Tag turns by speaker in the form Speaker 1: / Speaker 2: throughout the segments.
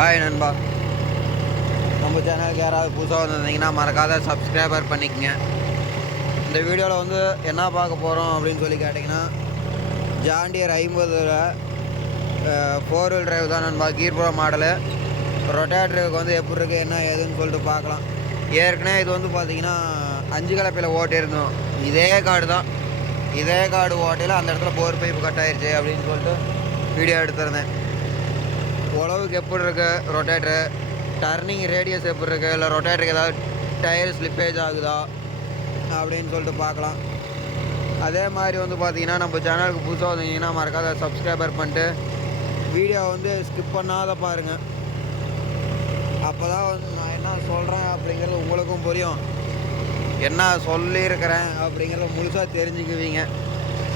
Speaker 1: Hi நண்பா. நம்ம சேனலுக்கு யாராவது புதுசாக வந்திருந்தீங்கன்னா மறக்காத சப்ஸ்கிரைபர் பண்ணிக்கங்க. இந்த வீடியோவில் வந்து என்ன பார்க்க போகிறோம் அப்படின்னு சொல்லி கேட்டிங்கன்னா ஜாண்டியர் ஐம்பதில் ஃபோர் வீல் டிரைவ் தான் நண்பா. கீர்புரம் மாடலு ரொட்டேட்டருக்கு வந்து எப்படி இருக்குது என்ன ஏதுன்னு சொல்லிட்டு பார்க்கலாம். ஏற்கனவே இது வந்து பார்த்திங்கன்னா அஞ்சு கலப்பையில் ஓட்டியிருந்தோம். இதே காடு தான். இதே காடு ஓட்டையில் அந்த இடத்துல போர் பைப்பு கட் ஆயிடுச்சு அப்படின்னு சொல்லிட்டு வீடியோ எடுத்திருந்தேன். உழவுக்கு எப்படி இருக்கு? ரொட்டேட்ரு டர்னிங் ரேடியஸ் எப்படி இருக்குது இல்லை ரொட்டேட்டருக்கு ஏதாவது டயர் ஸ்லிப்பேஜ் ஆகுதா? அப்படின்னு சொல்லிட்டு பார்க்கலாம். அதே மாதிரி வந்து பார்த்தீங்கன்னா நம்ம சேனலுக்கு புதுசாக வந்தீங்கன்னா மறக்காத சப்ஸ்கிரைபர் பண்ணிட்டு வீடியோ வந்து ஸ்கிப் பண்ணாத பாருங்கள் அப்போ தான் வந்து நான் என்ன சொல்கிறேன் அப்படிங்கிறது உங்களுக்கும் புரியும். என்ன சொல்லியிருக்கிறேன் அப்படிங்கிறத முழுசாக தெரிஞ்சுக்குவீங்க.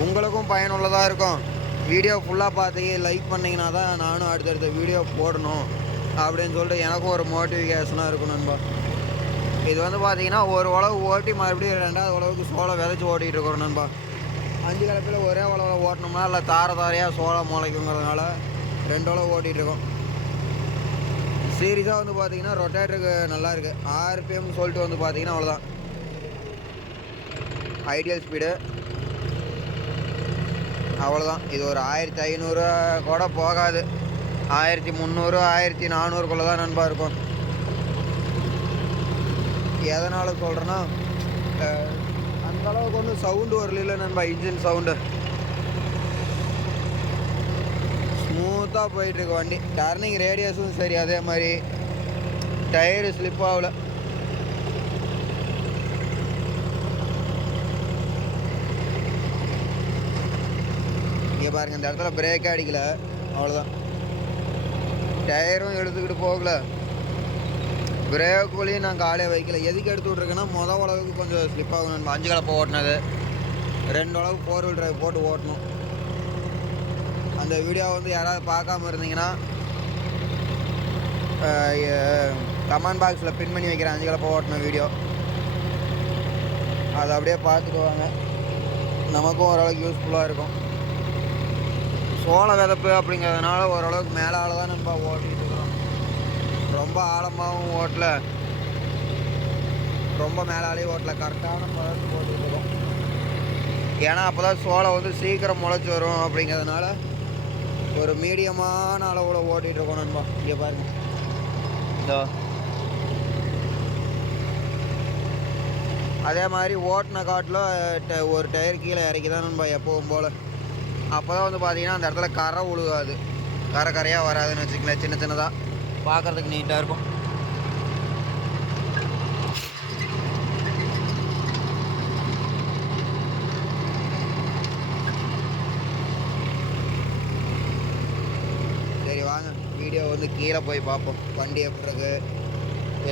Speaker 1: உங்களுக்கும் பயனுள்ளதாக இருக்கும். வீடியோ ஃபுல்லாக பார்த்தீங்க லைக் பண்ணிங்கன்னா தான் நானும் அடுத்தடுத்த வீடியோ போடணும் அப்படின்னு சொல்லிட்டு எனக்கும் ஒரு மோட்டிவேஷனாக இருக்கும் நண்பா. இது வந்து பார்த்தீங்கன்னா ஒரு உழவு ஓட்டி மறுபடியும் ரெண்டாவது உழவுக்கு சோளம் விதைச்சி ஓட்டிகிட்டு இருக்கிறோம் நண்பா. அஞ்சு கலப்பில் ஒரே உழவில் ஓட்டணும்னா இல்லை தார தாரையாக சோளம் முளைக்குங்கிறதுனால ரெண்டு உழவு ஓட்டிகிட்ருக்கோம் சீரியஸாக வந்து பார்த்தீங்கன்னா ரொட்டேட்டருக்கு நல்லா இருக்குது ஆர்பிஎம் சொல்லிட்டு வந்து பார்த்தீங்கன்னா அவ்வளோதான் ஐடியல் ஸ்பீடு அவ்வளோதான் இது ஒரு ஆயிரத்தி ஐநூறு கூட போகாது. ஆயிரத்தி முந்நூறு ஆயிரத்தி நானூறுக்குள்ளே தான் நண்பா இருக்கும். எதனால் சொல்கிறேன்னா அந்த அளவுக்கு ஒன்றும் சவுண்டு வரல நண்பா இன்ஜின் சவுண்டு ஸ்மூத்தாக போயிட்டுருக்கு வண்டி. டர்னிங் ரேடியஸும் சரி அதே மாதிரி. டயரு ஸ்லிப் ஆகல. பாருங்கள் பாருங்க இந்த இடத்துல பிரேக்கே அடிக்கல. அவ்வளோதான் டயரும் எடுத்துக்கிட்டு போகல. பிரேக்குள்ளேயும் நான் காலையே வைக்கல. எதுக்கு எடுத்து விட்ருக்கேன்னா மொதல் அளவுக்கு கொஞ்சம் ஸ்லிப் ஆகணும். நண்பா அஞ்சு கலப்பை ஓட்டினது. ரெண்டு அளவுக்கு ஃபோர் வீல் டிரைவ் போட்டு ஓட்டணும். அந்த வீடியோ வந்து யாராவது பார்க்காம இருந்தீங்கன்னா கமெண்ட் பாக்ஸில் பின் பண்ணி வைக்கிறேன். அஞ்சு கலப்பை ஓட்டின வீடியோ அதை அப்படியே பார்த்துக்குவாங்க நமக்கும் ஓரளவுக்கு யூஸ்ஃபுல்லாக இருக்கும். சோள விதப்பு அப்படிங்கிறதுனால ஓரளவுக்கு மேலால் தான் நம்ம ஓட்டிகிட்டு இருக்கிறோம். ரொம்ப ஆழமாகவும் ஓட்டல. ரொம்ப மேலாலேயும் ஓட்டல. கரெக்டான பதத்துக்கு ஓட்டிகிட்டு இருக்கோம். ஏன்னா அப்போ தான் சோளம் வந்து சீக்கிரம் முளைச்சி வரும் அப்படிங்கிறதுனால ஒரு மீடியமான அளவில் ஓட்டிகிட்டு இருக்கோம் நண்பா இங்கே பாருங்க. இதோ. அதே மாதிரி ஓட்டின காட்டில் ஒரு டயர் கீழே இறக்கி தான் நண்பா எப்போவும் போல். அப்போ தான் வந்து பார்த்தீங்கன்னா அந்த இடத்துல கரை உழுகாது. கரை கரையாக வராதுன்னு வச்சுக்கங்களேன் சின்ன சின்னதாக பார்க்குறதுக்கு நீட்டாக இருக்கும். சரி வாங்க. வீடியோ வந்து கீழே போய் பார்ப்போம். வண்டி எப்படி இருக்குது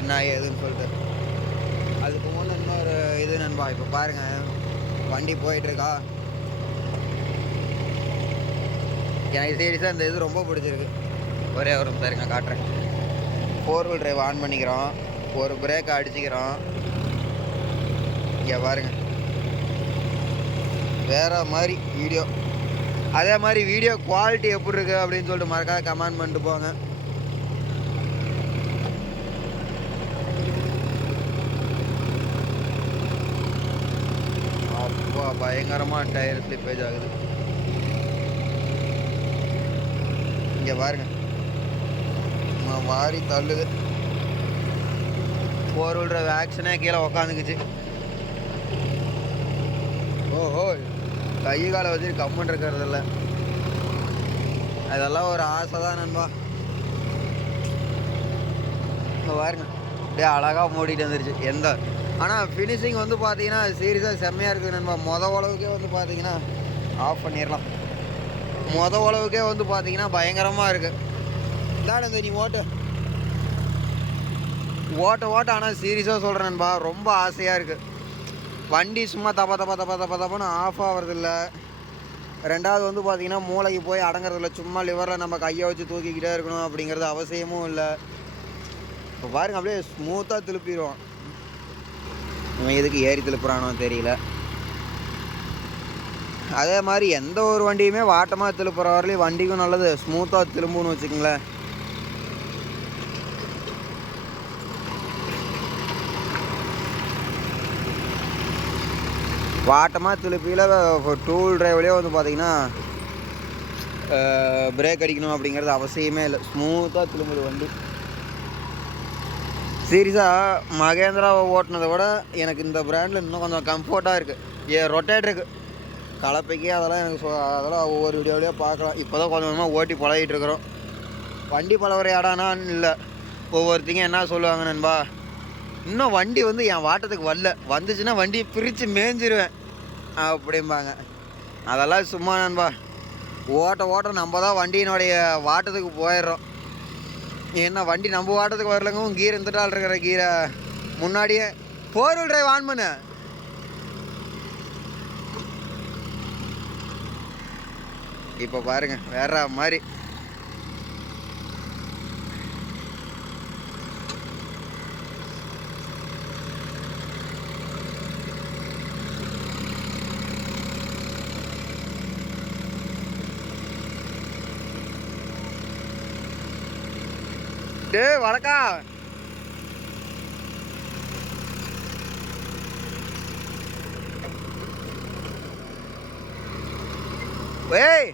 Speaker 1: என்ன ஏதுன்னு சொல்லிட்டு. அதுக்கு முன்னே இன்னொரு இது நண்பா இப்போ பாருங்கள் வண்டி போயிட்டுருக்கா எனக்கு சீரியஸாக இந்த இது ரொம்ப பிடிச்சிருக்கு. ஒரே ஒரு நிமிஷம் இருங்க காட்டுறேன். ஃபோர் வீல் டிரைவ் ஆன் பண்ணிக்கிறோம். ஒரு பிரேக் அடிச்சுக்கிறோம். இங்கே பாருங்க. வேறு மாதிரி வீடியோ அதே மாதிரி வீடியோ குவாலிட்டி எப்படி இருக்குது அப்படின்னு சொல்லிட்டு மறக்காத கமெண்ட் பண்ணிட்டு போங்க. அப்பா பயங்கரமாக டயர் ஸ்லிப்பேஜ் ஆகுது. இங்கே பாருங்க. நான் வாரி தள்ளுது. ஃபோர் வீலர் வேக்சினே கீழே உக்காந்துக்குச்சு. ஓஹோ கை காலை வச்சு கம்மன் இருக்கிறது இல்லை. அதெல்லாம் ஒரு ஆசை தான் நண்பா. இங்கே பாருங்க. அப்படியே அழகாக மூடிட்டு வந்துருச்சு. எந்த? ஆனால் ஃபினிஷிங் வந்து பார்த்தீங்கன்னா சீரியஸாக செம்மையாக இருக்குது நண்பா. முத அளவுக்கே வந்து பார்த்தீங்கன்னா ஆஃப் பண்ணிடலாம் மொத அளவுக்கே வந்து பார்த்தீங்கன்னா பயங்கரமாக இருக்குது இந்தாட இந்த நீ ஓட்டு. ஓட்ட ஓட்ட. ஆனால் சீரியஸாக சொல்கிறேன்பா ரொம்ப ஆசையாக இருக்குது வண்டி சும்மா தப்பா தப்பா தப்பா தப்பா தப்பான்னு ஆஃப் ஆகிறதில்ல ரெண்டாவது வந்து பார்த்தீங்கன்னா மூளைக்கு போய் அடங்குறதில்ல. சும்மா லிவரில் நம்ம கையை வச்சு தூக்கிக்கிட்டே இருக்கணும் அப்படிங்கிறது அவசியமும் இல்லை. இப்போ பாருங்க அப்படியே ஸ்மூத்தாக திருப்பிடுவான் இவன் எதுக்கு ஏறி திருப்புறானோ தெரியல. அதே மாதிரி எந்த ஒரு வண்டியுமே வாட்டமாக திரும்புற வரலையும் வண்டிக்கும் நல்லது. ஸ்மூத்தாக திரும்பணும்னு வச்சுக்கோங்களேன். வாட்டமாக திருப்பியில் டூ வீல் டிரைவ்லேயே வந்து பார்த்திங்கன்னா பிரேக் அடிக்கணும் அப்படிங்கிறது அவசியமே இல்லை. ஸ்மூத்தாக திரும்புது வண்டி. சீரியஸாக மகேந்திராவை ஓட்டினதை விட எனக்கு இந்த பிராண்டில் இன்னும் கொஞ்சம் கம்ஃபர்ட்டாக இருக்குது ஏ ரொட்டேட் இருக்குது கலப்பைக்கு அதெல்லாம் எனக்கு சொ- அதெல்லாம் ஒவ்வொரு வீடியோவிலையோ பார்க்கலாம். இப்போ தான் கொஞ்சம் கொஞ்சமாக ஓட்டி பழகிட்டு இருக்கிறோம். வண்டி பழகிற இடம்னான்னு இல்லை. ஒவ்வொருத்தங்க என்ன சொல்லுவாங்க நண்பா? இன்னும் வண்டி வந்து என் வாட்டத்துக்கு வரல. வந்துச்சுன்னா வண்டியை பிரித்து மேய்ஞ்சிருவேன். அப்படிம்பாங்க. அதெல்லாம் சும்மா நண்பா. ஓட்ட ஓட்ட நம்ம தான் வண்டியினுடைய வாட்டத்துக்கு போயிடுறோம். என்ன வண்டி நம்ம வாட்டத்துக்கு வரலங்கவும் கீர் இருந்துட்டால் இருக்கிற கீரை. முன்னாடியே ஃபோர் வீல் டிரைவ் ஆன் பண்ணு. இப்போ பாருங்க வேற மாதிரி. டேய் வணக்கம் ஏய்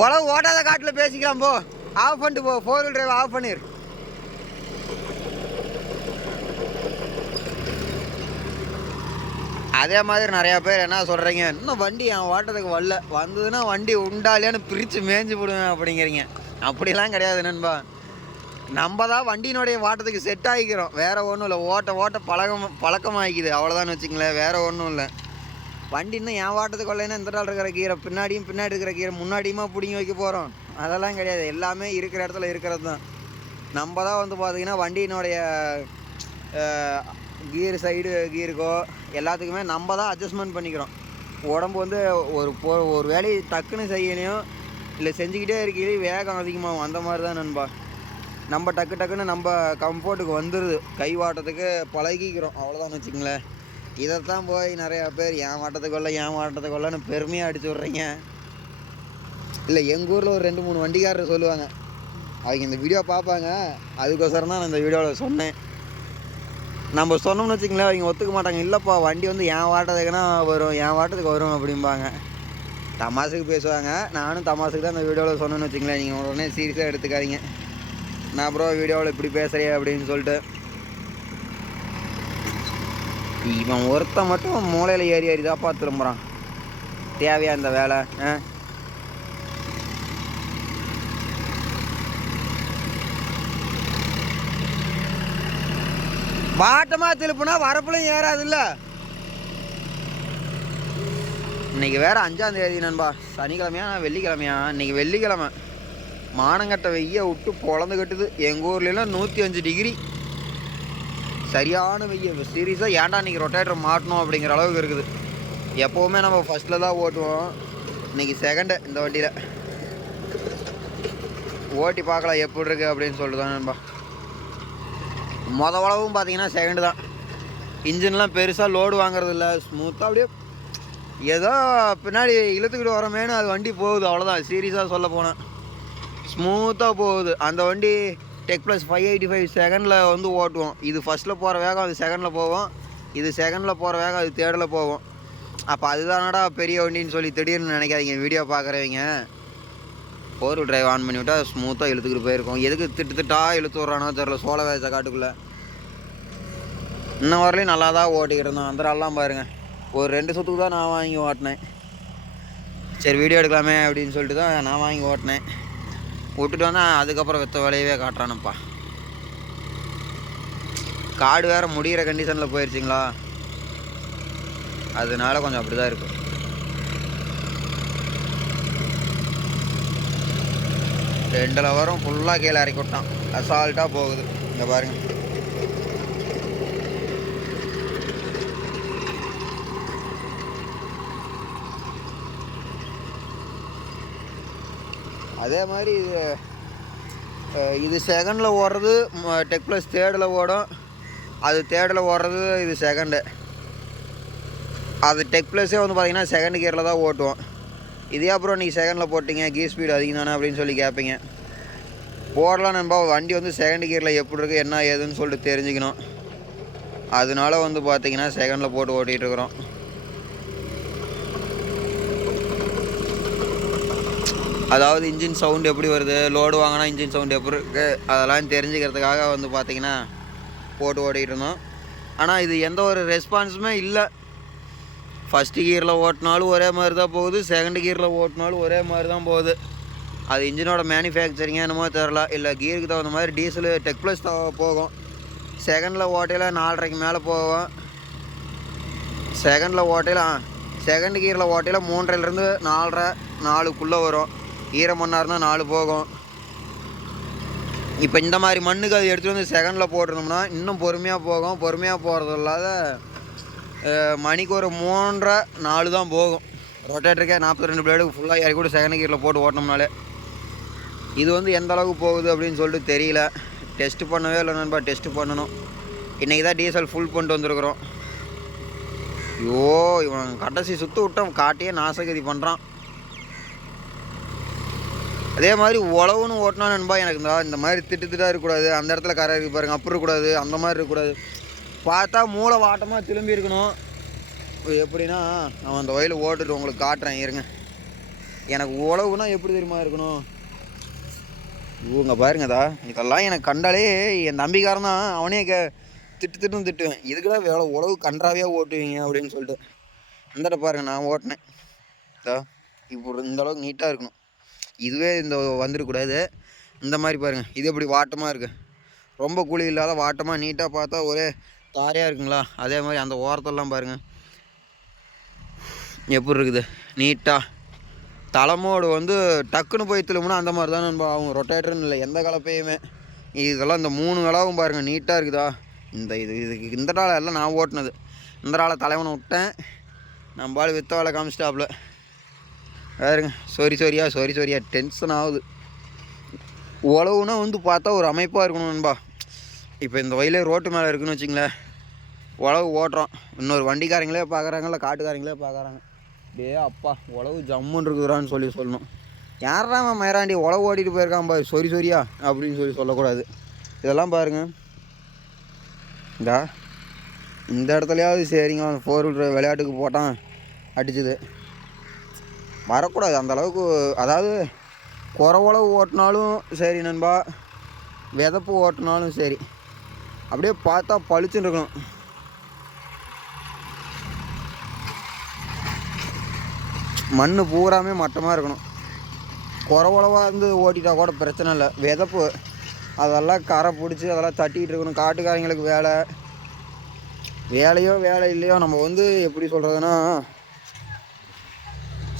Speaker 1: உழவு ஓடாத காட்டில் பேசிக்கலாம் போ. ஆஃப் பண்ணிட்டு போ. ஃபோர் வீல் டிரைவ் ஆஃப் பண்ணிரு. அதே மாதிரி நிறையா பேர் என்ன சொல்கிறீங்க இன்னும் வண்டி என் ஓட்டத்துக்கு வரல. வந்ததுன்னா வண்டி உண்டாலேன்னு பிரித்து மேய்ஞ்சி விடுவேன் அப்படிங்கிறீங்க. அப்படிலாம் கிடையாது நண்பா. நம்ம தான் வண்டியினுடைய வாட்டத்துக்கு செட் ஆகிக்கிறோம். வேறு ஒன்றும் இல்லை. ஓட்ட ஓட்ட பழக்கம் பழக்கமாகிக்குது. அவ்வளோதான்னு வச்சுங்களேன் வேறு ஒன்றும் இல்லை. வண்டி இன்னும் என் வாட்டத்துக்கு வரலைன்னா இந்த டால் இருக்கிற கீரை பின்னாடியும் பின்னாடி இருக்கிற கீரை முன்னாடியுமா பிடிங்கி வைக்க போகிறோம் அதெல்லாம் கிடையாது. எல்லாமே இருக்கிற இடத்துல இருக்கிறது தான். நம்ம தான் வந்து பார்த்திங்கன்னா வண்டியினுடைய கீர் சைடு கீருக்கோ எல்லாத்துக்குமே நம்ம தான் அட்ஜஸ்ட்மெண்ட் பண்ணிக்கிறோம். உடம்பு வந்து ஒரு போ ஒரு வேலையை டக்குன்னு செய்யணும் இல்லை செஞ்சுக்கிட்டே இருக்கையிலே வேகம் அதிகமாகும். அந்த மாதிரி தான் நண்பா. நம்ம டக்கு டக்குன்னு நம்ம கம்ஃபோர்ட்டுக்கு வந்துடுது கை வாட்டத்துக்கு பழகிக்கிறோம். அவ்வளோதான் வச்சுங்களேன் இதைத்தான் போய் நிறையா பேர் என் வாட்டத்துக்கு வரல என் பெருமையாக அடிச்சு விட்றீங்க. இல்லை எங்கள் ஊரில் ஒரு ரெண்டு மூணு வண்டிக்காரர் சொல்லுவாங்க. அவங்க இந்த வீடியோ பார்ப்பாங்க. அதுக்கோசரம் தான் நான் இந்த வீடியோவில் சொன்னேன். நம்ம சொன்னோம்னு வச்சுங்களேன் அவங்க ஒத்துக்க மாட்டாங்க. இல்லைப்பா வண்டி வந்து என் வாட்டத்துக்குன்னா வரும் என் வாட்டத்துக்கு வரும் அப்படிம்பாங்க. தமாசுக்கு பேசுவாங்க. நானும் தமாசுக்கு தான் இந்த வீடியோவில் சொன்னேன்னு வச்சுங்களேன் நீங்கள் உடனே சீரியஸாக எடுத்துக்காதீங்க. நான் அப்புறம் வீடியோவில் இப்படி பேசுறியே அப்படின்னு சொல்லிட்டு. இவன் ஒருத்தன் மட்டும் மூளையில் ஏறி ஏறி தாப்பா திரும்புகிறான் தேவையா இந்த வேலை? ஆ? பாட்டமாக திருப்புனா வரப்புலையும் ஏறாதுல்ல? இன்னைக்கு வேற அஞ்சாம் தேதி நண்பா. சனிக்கிழமையா வெள்ளிக்கிழமையா? இன்னைக்கு வெள்ளிக்கிழமை. மானங்கட்ட வெய்ய விட்டு பொழந்து கட்டுது. எங்கள் ஊர்லலாம் நூற்றி அஞ்சு டிகிரி சரியான வெய்ய சீரியஸாக ஏன்டா இன்றைக்கி ரொட்டேட்டர் மாட்டணும் அப்படிங்கிற அளவுக்கு இருக்குது. எப்போவுமே நம்ம ஃபஸ்ட்டில் தான் ஓட்டுவோம். இன்னைக்கு செகண்டு இந்த வண்டியில். ஓட்டி பார்க்கலாம் எப்படி இருக்குது அப்படின்னு சொல்லிட்டு தான் நண்பா. மொத உழவும் பார்த்தீங்கன்னா செகண்டு தான். இன்ஜின்லாம் பெருசாக லோடு வாங்குறது இல்லை. ஸ்மூத்தாக அப்படியே ஏதோ பின்னாடி இழுத்துக்கிட்டு வரமேனு அது வண்டி போகுது. அவ்வளோதான் சீரியஸாக சொல்ல போனேன் ஸ்மூத்தாக போகுது. அந்த வண்டி டெக் ப்ளஸ் ஃபைவ் எயிட்டி ஃபைவ் செகண்டில் வந்து ஓட்டுவோம். இது ஃபஸ்ட்டில் போகிற வேகம் அது செகண்டில் போவோம். இது செகண்டில் போகிற வேகம் அது தேர்டில் போவோம். அப்போ அதுதானடா பெரிய வண்டின்னு சொல்லி திடீர்னு நினைக்காதீங்க. வீடியோ பார்க்குறவங்க ஃபோர் டிரைவ் ஆன் பண்ணி விட்டால் ஸ்மூத்தாக இழுத்துக்கிட்டு போயிருக்கோம். எதுக்கு திட்டு திட்டா இழுத்து விட்றானோ தெரில சோள வேச காட்டுக்குள்ளே. இன்ன வரலையும் நல்லா தான் ஓட்டிக்கிட்டு இருந்தோம். அந்த நாள்லாம் பாருங்கள் ஒரு ரெண்டு சுற்றுக்கு தான் நான் வாங்கி ஓட்டினேன். சரி வீடியோ எடுக்கலாமே அப்படின்னு சொல்லிட்டு தான் நான் வாங்கி ஓட்டினேன். விட்டுட்டு வந்தால் அதுக்கப்புறம் வித்த வேலையவே காட்டுறானுப்பா. காடு வேறு முடிகிற கண்டிஷனில் போயிடுச்சிங்களா அதனால கொஞ்சம் அப்படி தான் இருக்கும் ரெண்டில் வரும் ஃபுல்லாக கீழே இறக்கி விட்டான். அசால்ட்டாக போகுது. இங்கே பாருங்கள் அதே மாதிரி இது இது செகண்டில் ஓடுறது டெக் ப்ளஸ் தேர்டில் ஓடும். அது தேர்டில் ஓடுறது இது செகண்டு அது டெக் ப்ளஸே வந்து பார்த்திங்கன்னா செகண்ட் கியரில் தான் ஓட்டுவோம். இதே அப்புறம் நீங்கள் செகண்டில் போட்டிங்க கீர் ஸ்பீடு அதிகம் தானே அப்படின்னு சொல்லி கேட்பீங்க போடலாம் நண்பா வண்டி வந்து செகண்ட் கியரில் எப்படி இருக்குது என்ன ஏதுன்னு சொல்லிட்டு தெரிஞ்சுக்கணும். அதனால வந்து பார்த்திங்கன்னா செகண்டில் போட்டு ஓட்டிகிட்டு இருக்கிறோம். அதாவது இன்ஜின் சவுண்ட் எப்படி வருது? லோடு வாங்கினா இன்ஜின் சவுண்ட் எப்படி இருக்குது அதெல்லாம் தெரிஞ்சுக்கிறதுக்காக வந்து பார்த்தீங்கன்னா போட்டு ஓடிக்கிட்டு இருந்தோம். ஆனால் இது எந்த ஒரு ரெஸ்பான்ஸுமே இல்லை. ஃபஸ்ட்டு கியரில் ஓட்டினாலும் ஒரே மாதிரி தான் போகுது செகண்ட் கியரில் ஓட்டினாலும் ஒரே மாதிரி தான் போகுது. அது இன்ஜினோட மேனுஃபேக்சரிங்காக என்னமோ தெரில இல்லை கியருக்கு தகுந்த மாதிரி டீசலு டெக் ப்ளஸ் போகும். செகண்டில் ஓட்டையில் நாலரைக்கு மேலே போகும். செகண்டில் ஓட்டையில் செகண்ட் கியரில் ஓட்டையில் மூன்றரைலேருந்து நாலரை நாலுக்குள்ளே வரும். ஈரம் மண்ணாக இருந்தால் நாலு போகும். இப்போ இந்த மாதிரி மண்ணுக்கு அது எடுத்துகிட்டு வந்து செகண்டில் போட்டிருந்தோம்னா இன்னும் பொறுமையாக போகும். பொறுமையாக போகிறது இல்லாத மணிக்கு ஒரு மூன்றரை நாலு தான் போகும். ரொட்டேட்டருக்கே நாற்பத்தி ரெண்டு பிளேடுக்கு ஃபுல்லாக இறக்கி கூட செகண்ட் கீரில் போட்டு ஓட்டினோம்னாலே. இது வந்து எந்த அளவுக்கு போகுது அப்படின்னு சொல்லிட்டு தெரியல. டெஸ்ட் பண்ணவே இல்லை நண்பா டெஸ்ட் பண்ணணும். இன்றைக்கி தான் டீசல் ஃபுல் பண்ணிட்டு வந்திருக்கிறோம். ஐயோ இவன் கடைசி சுற்று விட்டான் காட்டியே நாசகதி பண்ணுறான் அதே மாதிரி உழவுன்னு ஓட்டினா நண்பா எனக்கு இந்த இந்த மாதிரி திட்டு திட்டாக இருக்கக்கூடாது. அந்த இடத்துல கரை இருக்கு பாருங்க அப்படி இருக்கக்கூடாது அந்த மாதிரி இருக்கக்கூடாது. பார்த்தா மூளை வாட்டமாக திரும்பி இருக்கணும். எப்படின்னா அவன் அந்த வயலில் ஓட்டுட்டு உங்களுக்கு காட்டுறேன் இருங்க. எனக்கு உழவுனா எப்படி தெரியுமா இருக்கணும்? இவங்க பாருங்கதா இதெல்லாம் எனக்கு கண்டாலே என் தம்பிக்காரன் தான் அவனே கே திட்டு திட்டுன்னு திட்டுவேன். இதுக்குதான் எவ்வளோ உழவு கன்றாவே ஓட்டுவீங்க? அப்படின்னு சொல்லிட்டு. இந்தட பாருங்க நான் ஓட்டினேன். இதா இப்போ இந்த அளவுக்கு நீட்டாக இருக்கணும். இதுவே இந்த வந்துடக்கூடாது இந்த மாதிரி பாருங்கள் இது எப்படி வாட்டமாக இருக்குது ரொம்ப குழி இல்லாத வாட்டமாக நீட்டாக பார்த்தா ஒரே தாரையாக இருக்குங்களா? அதே மாதிரி அந்த ஓரத்தெல்லாம் பாருங்கள் எப்படி இருக்குது? நீட்டாக தலைமோடு வந்து டக்குன்னு போய் திரும்பினா அந்த மாதிரி தான் நம்ம அவங்க ரொட்டேட்டர்னு இல்லை எந்த கலப்பையுமே. இதெல்லாம் இந்த மூணு கலவும் பாருங்கள் நீட்டாக இருக்குதா? இந்த இது இதுக்கு இந்த டாலை எல்லாம் நான் ஓட்டினது. இந்த டாலை தலைவனை விட்டேன். நம்ம ஆள் வித்த வேலை காமிச்சிட்டாப்புல. பாருங்க சாரி சாரியா சாரி சாரியா டென்ஷன் ஆகுது. உழவுனா வந்து பார்த்தா ஒரு அமைப்பாக இருக்கணும் நண்பா. இப்போ இந்த வயலே ரோட்டு மேலே இருக்குன்னு வச்சிங்களேன். உழவு ஓட்டுறோம். இன்னொரு வண்டிக்காரங்களே பார்க்குறாங்க இல்லை காட்டுக்காரங்களே பார்க்குறாங்க டே அப்பா உழவு ஜம்முன்னு இருக்குதுறான்னு சொல்லி சொல்லணும். யாரா அவன் மயராண்டி உழவு ஓட்டிட்டு போயிருக்கான் பா சொரி சொரியா அப்படின்னு சொல்லி சொல்லக்கூடாது. இதெல்லாம் பாருங்க. இந்தா இந்த இடத்துலையாவது சரிங்க. ஃபோர் வீலர் விளையாட்டுக்கு போட்டான். அடிச்சுது. வரக்கூடாது. அந்த அளவுக்கு அதாவது குறவளவு ஓட்டினாலும் சரி நண்பா விதப்பு ஓட்டினாலும் சரி. அப்படியே பார்த்தா பளிச்சுன்னு இருக்கணும். மண் பூராமே மட்டமாக இருக்கணும். குறவளவாக இருந்து ஓட்டிட்டா கூட பிரச்சனை இல்லை. விதப்பு அதெல்லாம் கரை பிடிச்சி அதெல்லாம் தட்டிகிட்டு இருக்கணும். காட்டுக்காரங்களுக்கு வேலை. வேலையோ வேலை இல்லையோ நம்ம வந்து எப்படி சொல்கிறதுனா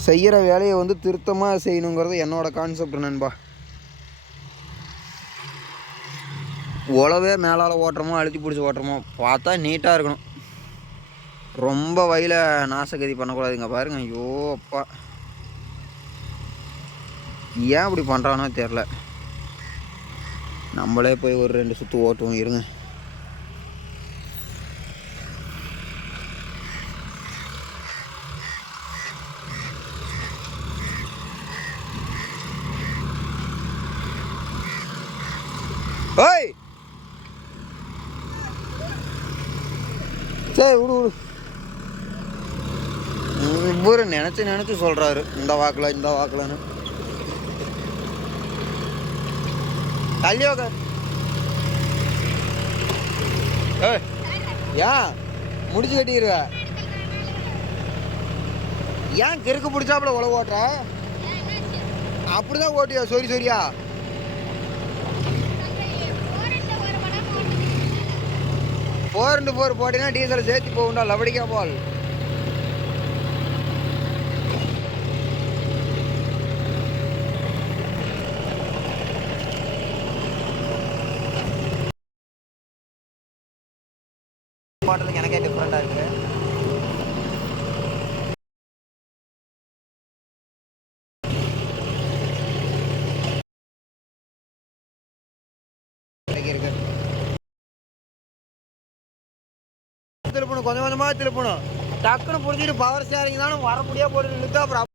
Speaker 1: செய்கிற வேலையை வந்து திருத்தமாக செய்யணுங்கிறது என்னோடய கான்செப்ட் நண்பா. உழவே மேலால் ஓட்டுறமோ அழுத்தி பிடிச்சி ஓட்டுறமோ பார்த்தா நீட்டாக இருக்கணும். ரொம்ப வயல நாசகதி பண்ணக்கூடாதுங்க பாருங்க. ஐயோ அப்பா. ஏன் இப்படி பண்ணுறானோ தெரில நம்மளே போய் ஒரு ரெண்டு சுற்று ஓட்டுவோம் இருங்க ஓய் சரி விடு விடு. இவரு நினச்சி நினச்சி சொல்கிறாரு இந்த வாக்கில் இந்த வாக்கில்னு தள்ளி உக்கார் ஏய் ஏன் முடிச்சு கட்டிடுவ ஏன் கிறுக்கு பிடிச்சாப்புல உழவு ஓட்டுற? அப்படிதான் ஓட்டியா? சொரி சொரியா? ஃபோர் இன்ட்டு ஃபோர் போட்டிங்கன்னா டீசல் சேர்த்து போகுண்டா லபடிக்கா போல். பாட்டுறதுக்கு எனக்கே டிஃப்ரெண்ட்டாக இருக்குது இருக்கு திருப்பணும் கொஞ்சம் கொஞ்சமாக திருப்பணும். டக்குன்னு பிடிச்சிட்டு பவர் ஸ்டேரிங் தானே வர முடியாது போட்டு நிறுத்தா அப்புறம்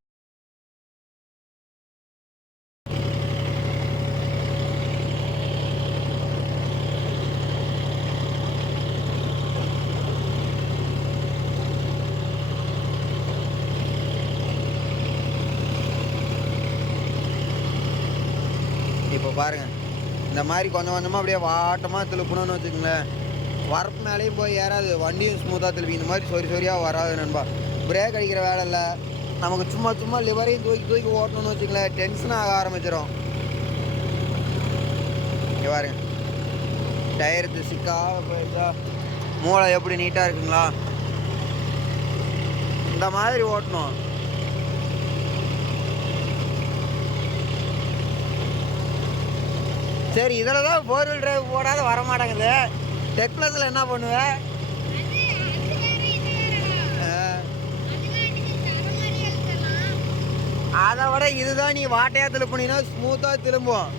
Speaker 1: பாருங்கள் இந்த மாதிரி கொஞ்சம் கொஞ்சமாக அப்படியே வாட்டமாக திருப்பணும்னு வச்சுக்கோங்களேன். வரப்பு மேலேயும் போய் ஏறாது வண்டியும் ஸ்மூத்தாக திருப்பி. இந்த மாதிரி சொறி சொரியாக வராது நண்பா. பிரேக் அடிக்கிற வேலை இல்லை. நமக்கு சும்மா சும்மா லிவரையும் தூக்கி தூக்கி ஓட்டணும்னு வச்சுங்களேன் டென்ஷன் ஆக ஆரம்பிச்சிடும் இங்க பாருங்க. டயர் சிக்கா போயிடுச்சா? மூளை எப்படி நீட்டாக இருக்குங்களா? இந்த மாதிரி ஓட்டணும். சரி இதில் தான் ஃபோர் வீல் டிரைவ் போடாத வர மாட்டேங்குது டெக் ப்ளஸில் என்ன பண்ணுவேன் அதை விட இதுதான் நீ வாட்டையாக திருப்பினா ஸ்மூத்தாக திரும்பும்.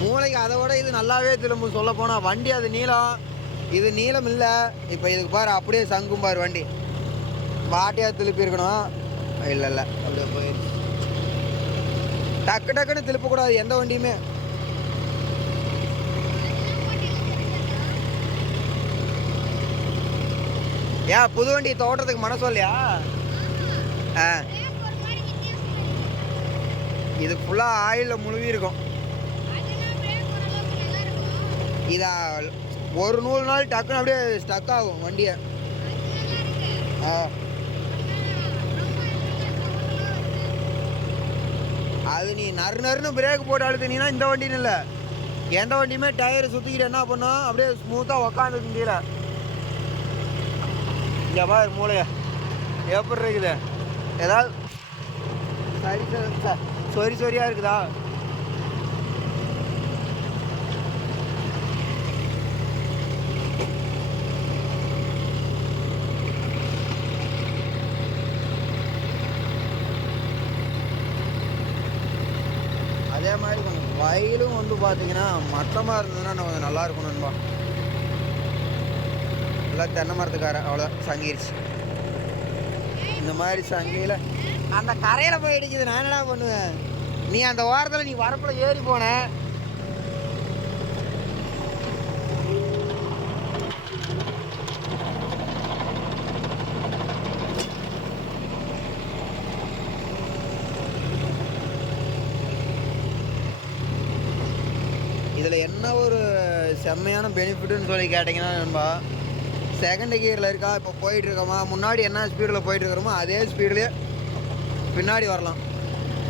Speaker 1: மூளைக்கு அதை விட இது நல்லாவே திரும்பும். சொல்ல போனால் வண்டி அது நீளம். இது நீளம் இல்லை. இப்போ இதுக்கு பாரு அப்படியே சங்கும் பாரு வண்டி. வாட்டையாக திருப்பி இருக்கணும். இல்லை இல்லை. அப்படியே போயிடுச்சு. டக்கு டக்குன்னு திருப்பக்கூடாது. எந்த வண்டியுமே. ஏன் புது வண்டி தோட்டத்துக்கு மனசு இல்லையா ஆ. இது ஃபுல்லாக ஆயிலில் முழுவி இருக்கும். இதா ஒரு நூறு நாள் டக்குன்னு அப்படியே ஸ்டக் ஆகும் வண்டியை. ஆ. அது நீ நறு நறுன்னு பிரேக் போட்டு அழுத்தினீங்கன்னா இந்த வண்டின்னு இல்லை. எந்த வண்டியுமே டயர் சுற்றிக்கிட்டு என்ன பண்ணும்? அப்படியே ஸ்மூத்தாக உக்காந்துக்கும் கீழே இங்கே பாரு மூளைய. எப்படி இருக்குது. ஏதாவது சரி சரி ச- சொரி சொரியாக இருக்குதா? அதே மாதிரி கொஞ்சம் வயலும் வந்து பார்த்தீங்கன்னா மட்டமாக இருந்ததுன்னா இன்னும் கொஞ்சம் நல்லா இருக்கணும் நண்பா. எல்லாம் தென்னை மரத்துக்கார அவ்வளோ சங்கிருச்சு. இந்த மாதிரி சங்கியில் அந்த கரையில் போய் இடிக்குது நான் என்னடா பண்ணுவேன்? நீ அந்த ஓரத்தில் நீ வரப்பில் ஏறி போன. இதில் என்ன ஒரு செம்மையான பெனிஃபிட்டுன்னு சொல்லி கேட்டிங்கன்னா நண்பா செகண்ட் கியரில் இருக்கா? இப்போ போயிட்டுருக்கோமா? முன்னாடி என்ன ஸ்பீடில் போயிட்டுருக்கிறோமோ அதே ஸ்பீட்லேயே பின்னாடி வரலாம்.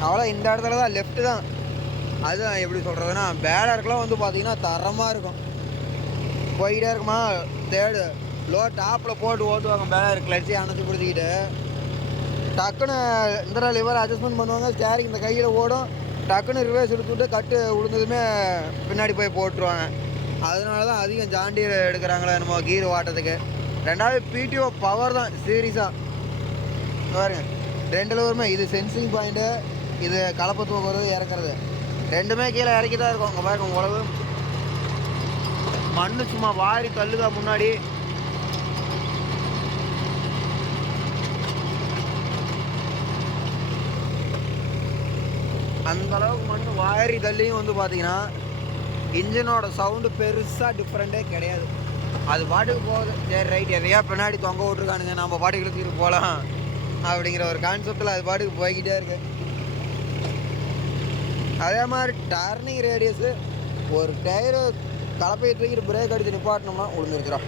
Speaker 1: அவ்வளோ இந்த இடத்துல தான் லெஃப்ட்டு தான். அதுதான் எப்படி சொல்கிறதுனா பேலருக்குலாம் வந்து பார்த்திங்கன்னா தரமாக இருக்கும். போய்கிட்டே இருக்குமா? தேர்டு லோ டாப்பில் போட்டு ஓட்டுவாங்க பேலர் கிளச்சி அணைச்சி பிடிச்சிக்கிட்டு. டக்குன்னு இந்த லிவர் அட்ஜஸ்ட்மெண்ட் பண்ணுவாங்க. ஸ்டேரிங் இந்த கையில் ஓடும். டக்குன்னு ரிவர்ஸ் எடுத்துவிட்டு கட்டு விழுந்ததுமே பின்னாடி போய் போட்டுருவாங்க. அதனால தான் அதிகம் ஜாண்டியர் எடுக்கிறாங்களே என்னமோ கீர் ஓட்டத்துக்கு. ரெண்டாவது பிடிஓ பவர் தான் சீரியஸாக பாருங்க. ரெண்டு லவருமே இது சென்சிங் பாயிண்ட்டு இது கலப்பை தூக்குறது இறக்குறது. ரெண்டுமே கீழே இறக்கி தான் இருக்கும். அங்கே பாருங்க உழவு மண்ணு சும்மா வாரி தள்ளுதா முன்னாடி. அந்த அளவுக்கு மண் வாரி தள்ளியும் வந்து பார்த்தீங்கன்னா இன்ஜினோட சவுண்டு பெருசாக டிஃப்ரெண்ட்டே கிடையாது. அது பாட்டுக்கு போகுது. சரி ரைட் எதையா பின்னாடி தொங்க விட்ருக்கானுங்க நம்ம பாட்டுக்கு இழுத்துக்கிட்டு போகலாம் அப்படிங்கிற ஒரு கான்செப்டில் அது பாட்டுக்கு போய்கிட்டே இருக்கு. அதே மாதிரி டர்னிங் ரேடியஸு ஒரு டயரு கலப்பையை தூக்கிட்டு பிரேக் அடித்து நிப்பாட்டினோம்னா விழுந்துருச்சுடா